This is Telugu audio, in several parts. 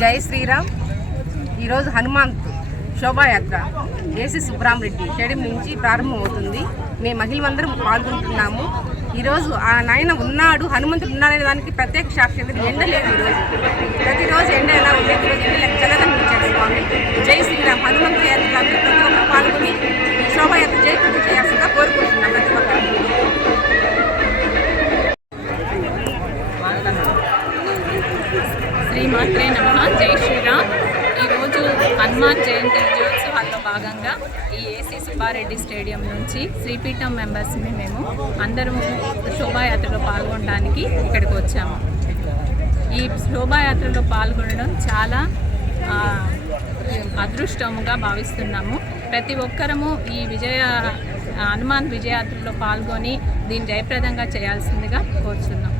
జై శ్రీరామ్. ఈరోజు హనుమంత్ శోభాయాత్ర ఏసీ సుబ్రహ్మరెడ్డి స్టేడియం నుంచి ప్రారంభమవుతుంది. మేము మహిళలందరం పాల్గొంటున్నాము. ఈరోజు ఆ నాయన ఉన్నాడు, హనుమంతుడు ఉన్నాడనే దానికి ప్రత్యేక సాక్షి. ఎండ లేదు ఈరోజు, ప్రతిరోజు ఎండ ఎలా ఉండేది, ఈరోజు ఎండ చల్లదనిపించాడు స్వామి. జై శ్రీరామ్. హనుమంతు యాత్రలు అందరూ ప్రతి ఒక్కరు పాల్గొని శోభాయాత్ర జయకృతి చేయాల్సిందిగా కోరుకుంటున్నాం ప్రతి ఒక్కరు. శ్రీమాత్రే నమః. జై శ్రీరామ్. ఈరోజు హనుమాన్ జయంతి విజయోత్సవాల్లో భాగంగా ఈ ఏసీ సుబ్బారెడ్డి స్టేడియం నుంచి శ్రీపీఠం మెంబర్స్ని మేము అందరము శోభాయాత్రలో పాల్గొనడానికి ఇక్కడికి వచ్చాము. ఈ శోభాయాత్రలో పాల్గొనడం చాలా అదృష్టముగా భావిస్తున్నాము. ప్రతి ఒక్కరము ఈ హనుమాన్ విజయయాత్రలో పాల్గొని దీన్ని జయప్రదంగా చేయాల్సిందిగా కోరుతున్నాం.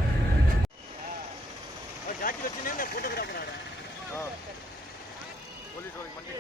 పోలీసు మంచి